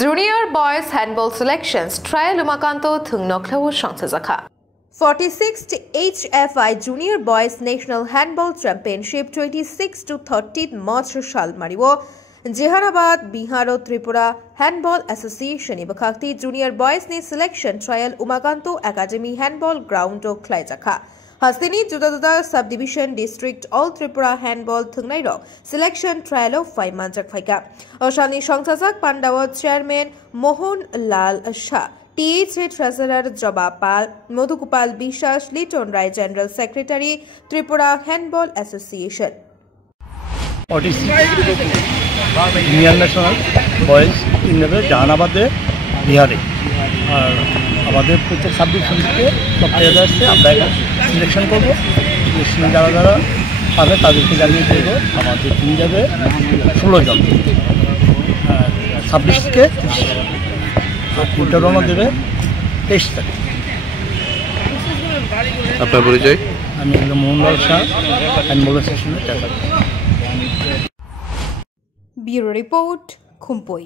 Junior boys handball selections trial umakanto thungnokhlaw sangchajaka. 46th HFI Junior Boys National Handball Championship 26 to 30 March Shalmariwo Jehanabad Bihar Tripura Handball Association ibakakti Junior Boys ni selection trial umakanto Academy Handball Ground o Klaijaka. Hastini Juda Subdivision District All Tripura Handball Thungnairo Selection Trial of 5 Manjak Faika. Oshani Shangchajak Pandawat Chairman Mohon Lal Shah, THA Treasurer Joba Pal, Madhukupal Bishas, Liton Rai General Secretary, Tripura Handball Association. Indian National Boys in Jahanabad, Bihar. আমাদের প্রত্যেক subdivision থেকে সব player আসছে আমরা selection করবো যারা যারা পাবে তাদেরকে জানিয়ে দেবো আমাদের টিম যাবে 16 জন 26 থেকে ইন্টারভিউ দেবে 23 তারিখ আপনার পরিচয় আমি মোহনলাল শাহ হ্যান্ডবল অ্যাসোসিয়েশনের চেয়ারম্যান Bureau Report, Khumpoi.